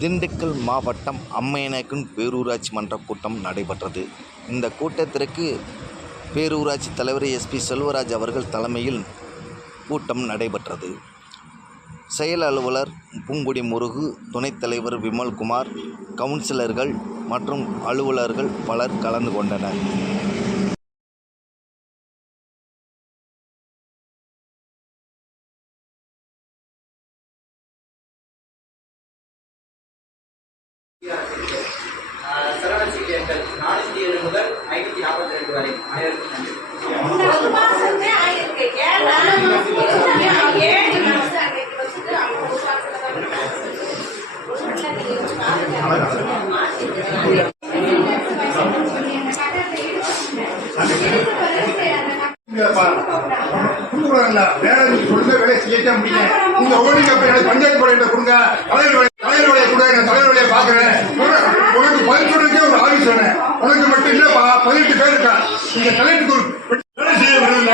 திண்டுக்கல் மாவட்டம் அம்மையநாயக்கன் பேரூராட்சி மன்ற கூட்டம் நடைபெற்றது. இந்த கூட்டத்திற்கு பேரூராட்சி தலைவர் எஸ்பி செல்வராஜ் அவர்கள் தலைமையில் கூட்டம் நடைபெற்றது. செயல் அலுவலர் பூங்குடி முருகு, துணைத் தலைவர் விமல்குமார், கவுன்சிலர்கள் மற்றும் அலுவலர்கள் பலர் கலந்து கொண்டனர். சரவண சிகிச்சைகள் 407 முதல் 542 வரை. பஞ்சாயத்து படையிட்ட கொடுங்க, தலைவருடைய கூட தலைவருடைய பாக்குறேன். உனக்கு பதில் சொல்றதுக்கே ஒரு ஆபீஸ் வேணும். உனக்கு மட்டும் இல்லப்பா, 18 பேர் இருக்கா. இந்த தலைவருக்கு வேலை செய்ய வரல,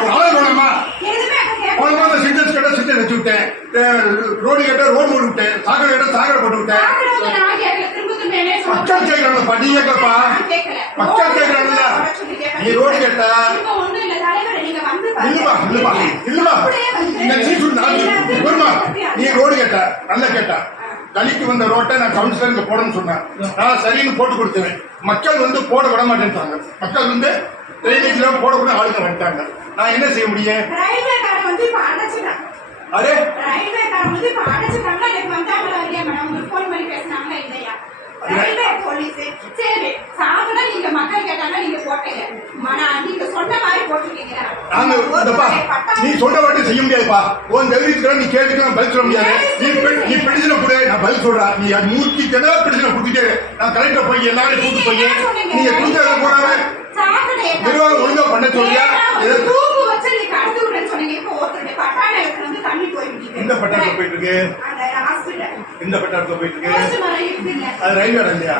ஒரு ஆள் வேணுமா? போன சிண்டஸ் கேட்டா சிண்டஸ் வச்சு விட்டேன், ரோடு கேட்டா ரோடு போட்டு விட்டேன், சாக்கடை கேட்டா சாக்கடை போட்டு விட்டேன். மக்கள் கேட்கறாங்கப்பா, நீ கேட்கப்பா, மக்கள் கேட்கறாங்கல்ல. நீ ரோடு கேட்டா நீ ரோடு கேட்ட நல்ல கேட்டா, தலிக்கு வந்த ரோட்டை நான் கவுன்சிலருக்கு போடணும்னு சொன்னேன். நான் சரின்னு போட்டு கொடுத்தேன். மக்கள் போட விட மாட்டேன்ட்டாங்க. மக்கள் ட்ரைனேஜ்ல போடக்கூட ஆளுங்க வந்துட்டாங்க. நான் என்ன செய்ய முடியும்? அரே நீ சொல்ற வாட்டி செய்ய முடியாதுப்பா. உன் தைரியத்துக்கு நீ கேட்டுக்க பதில் சொல்ல முடியாது. நீ பெடிஷனை கூட நான் பதில் சொல்றேன். நீ 100 பெடிஷனை கொடுத்துட்டே நான் கலெக்டர் போய் எல்லாரும் கூட்டு போய் நீங்க கொடுத்த போறாரு நிர்வாகம் ஒழுங்கா பண்ண சொல்லியா? எந்த பட்டாளத்துல போயிட்டு இருக்கு? எந்த பட்டாளத்துல போயிட்டு இருக்கு? அது ரயில்வே இடம் இல்லையா?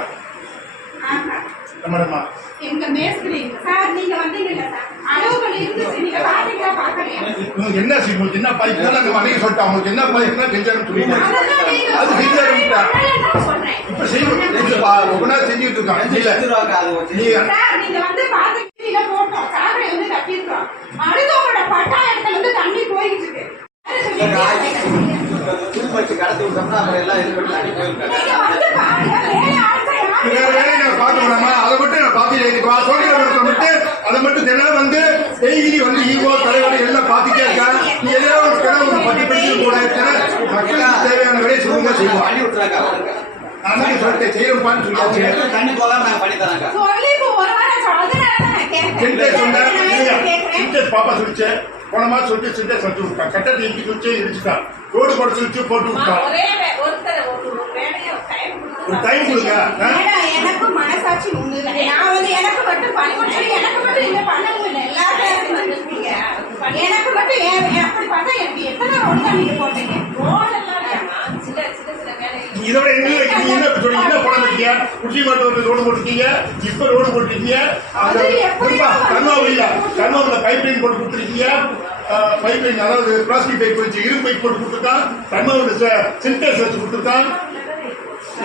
நம்மடமா எங்க மேஸ்திரி சார், நீங்க வந்தீங்கல்ல சார், அளவுகள் இருந்துச்சு, நீங்க பாத்தீங்களா பார்க்கலையா? என்ன செய்யும்? என்ன பைப் தான் நம்ம அன்னைக்கு சொல்லிட்டோம். உங்களுக்கு என்ன பைப் தான் செஞ்சாருன்னு சொல்லிட்டு அது செஞ்சாருட்டா. இப்ப செய்யும் ரொம்ப நாள் செஞ்சுட்டு இருக்கான். நீங்க வந்து பாத்தீங்க போட்டோம், சாக்கடை கட்டிருக்கோம். அடுத்தவங்களோட பட்டா இடத்துல தண்ணி போயிட்டு இருக்கு. கடத்தி விட்டோம்னா அப்புறம் எல்லாம் இது பண்ணி தண்ணி போயிருக்காங்க. அதை மட்டும் நான் பாத்துட்டு அதை மட்டும் தினம் டெய்லி ஈவோ தலைவர் எல்லாம் பாத்துட்டே இருக்கேன். நீ ஏதாவது ஒரு 10 பேருக்கு கூட மக்களுக்கு தேவையான வேலையை சொல்லுங்க, செய்வோம். பண்ணி விட்டுறாங்க. நான் சொல்லிட்டேன் செய்யறப்பான்னு சொல்லியாச்சு. தண்ணி போகாம நாங்க பண்ணி தராங்க. பாப்பா சொல்லிச்சு, போன மாதம் சொல்லிட்டு சிண்டஸ் வச்சு விட்டான். கட்டத்தை இடிச்சு வச்சு இடிச்சுட்டான். ரோடு போட சொல்லிச்சு போட்டு விட்டான். ஒரு டைம் கொடுங்க. எனக்கு மனசாட்சி உண்டு. நான் எனக்கு மட்டும் பணிமொழி எனக்கு மட்டும் இங்க பண்ணவும் இல்லை. எல்லாத்தையும் எனக்கு மட்டும் அப்படி பார்த்தா எனக்கு எத்தனை ரோடு தான் நீங்க போட்டீங்க? இதோட என்ன போட மாட்டீங்க? குச்சி மாட்டு ரோடு போட்டுருக்கீங்க, இப்ப ரோடு போட்டுருக்கீங்க. கர்மாவில் பைப் லைன் போட்டு கொடுத்துருக்கீங்க. பைப் லைன் அதாவது பிளாஸ்டிக் பைப் வச்சு இரும்பு பைப் போட்டு கொடுத்துருக்கான். கர்மாவில் சின்டெக்ஸ் வச்சு கொடுத்துருக்கான்.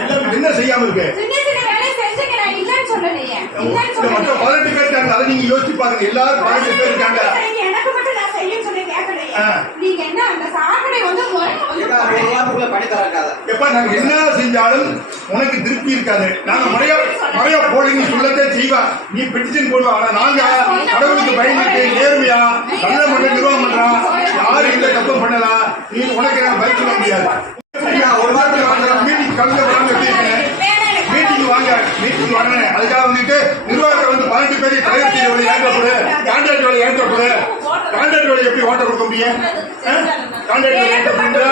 எல்லாம் என்ன செய்யாம இருக்கு? 18 பேர் இருக்காங்க. அதை நீங்க யோசிச்சு பாருங்க. எல்லாரும் 18 பேர் இருக்காங்க. எனக்கு மட்டும் நான் செய்ய சொல்லி கேட்கலையா? நீங்க என்ன அந்த சாக்கடை எப்ப நாங்க என்ன செஞ்சாலும் உனக்கு திருப்தி இருக்காது. நாங்க முறையா போடுங்க சொல்லத்தே செய்வா. நீ பெட்டிஷன் போடுவா. ஆனா நாங்க கடவுளுக்கு பயந்துட்டு நேர்மையா நல்ல மட்டும் நிர்வாகம் பண்றோம். யாரும் எந்த தப்பும் பண்ணலாம். நீ உனக்கு நான் பதில் சொல்ல முடியாது. ஒரு வாரத்தில் மீட்டிங் கலந்து மீட்டிங் வாங்க, மீட்டிங் வாங்கினேன். அதுக்காக நிர்வாகத்தை 18 பேருக்கு தலைவர் வேலை ஏற்றப்படு, கான்ட்ராக்ட் வேலை ஏற்றப்படு. கான்ட்ராக்ட் வேலை எப்படி ஓட்ட கொடுக்க முடியும்? கான்ட்ராக்ட் வேலை ஏற்றப்படுற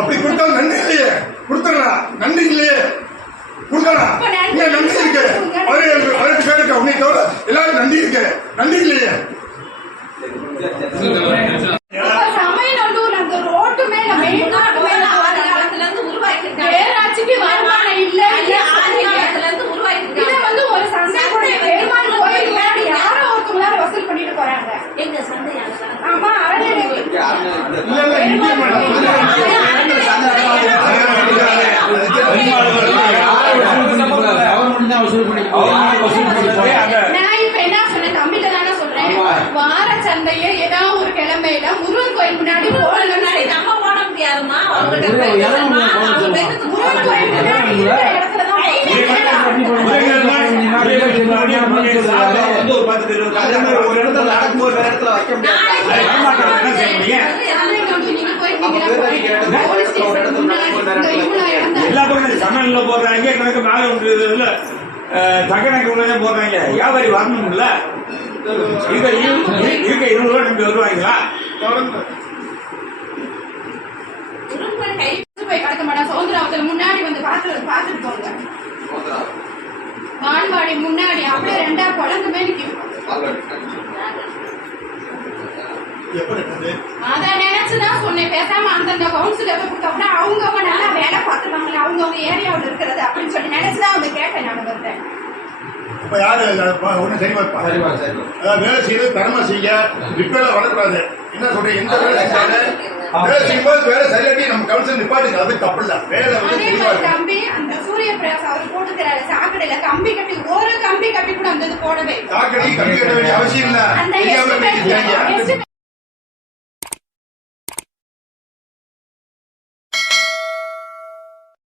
அப்படி கொடுத்தா நன்றி இல்லையே? கொடுத்துறா நன்றி இல்லையே? கொடுக்கலாம். நன்றி இருக்கு. 18 பேர் இருக்க. உன்னை தவிர எல்லாரும் நன்றி இருக்கு. நன்றி இல்லையே? வருமானம் இல்ல ஒரு சந்தை கூட யாரோ ஒருத்தவங்க வசூல் பண்ணிட்டு போறாங்க. எங்க சந்தை? ஆமா, ஒரு இடத்துல நடக்கும்போது வேற இடத்துல வைக்க எல்லா பக்கம் சமையல்ல போடுறாங்க கணக்கு மேல உண்டு தகனக்கு உள்ளதே போடுறாங்க வியாபாரி வரணும்ல இருக்க 20 ரூபா நம்பி வருவாங்களா முன்னாடி வந்து பாத்துட்டு போங்க மான்வாடி முன்னாடி அப்படியே 2 குழந்தைமே நிக்கும் அதான் நினைச்சுதான் சொன்னேன் பேசாம அந்தந்த கவுன்சிலர் கொடுத்தா அவங்க நல்லா வேலை பார்த்துருவாங்களே அவங்க ஏரியாவில் இருக்கிறது அப்படின்னு சொல்லி நினைச்சுதான் அவங்க கேட்டேன் நான் வந்தேன். இப்ப யாரு ஒண்ணு சரி வைப்பா அதாவது வேலை செய்யறது தரமா செய்ய ரிப்பேர வரக்கூடாது என்ன சொல்றேன் எந்த வேலை செஞ்சாலும் வேலை செய்யும்போது வேலை சரியாட்டி நம்ம கவுன்சில் நிப்பாட்டுங்க அது தப்பு இல்ல வேலை அதே மாதிரி கம்பி அந்த சூரிய பிரகாஷ் அவர் போட்டுக்கிறாரு சாக்கடையில கம்பி கட்டி ஒரு கம்பி கட்டி கூட அந்த இது போடவே சாக்கடை கம்பி கட்ட வேண்டிய அவசியம் இல்ல அந்த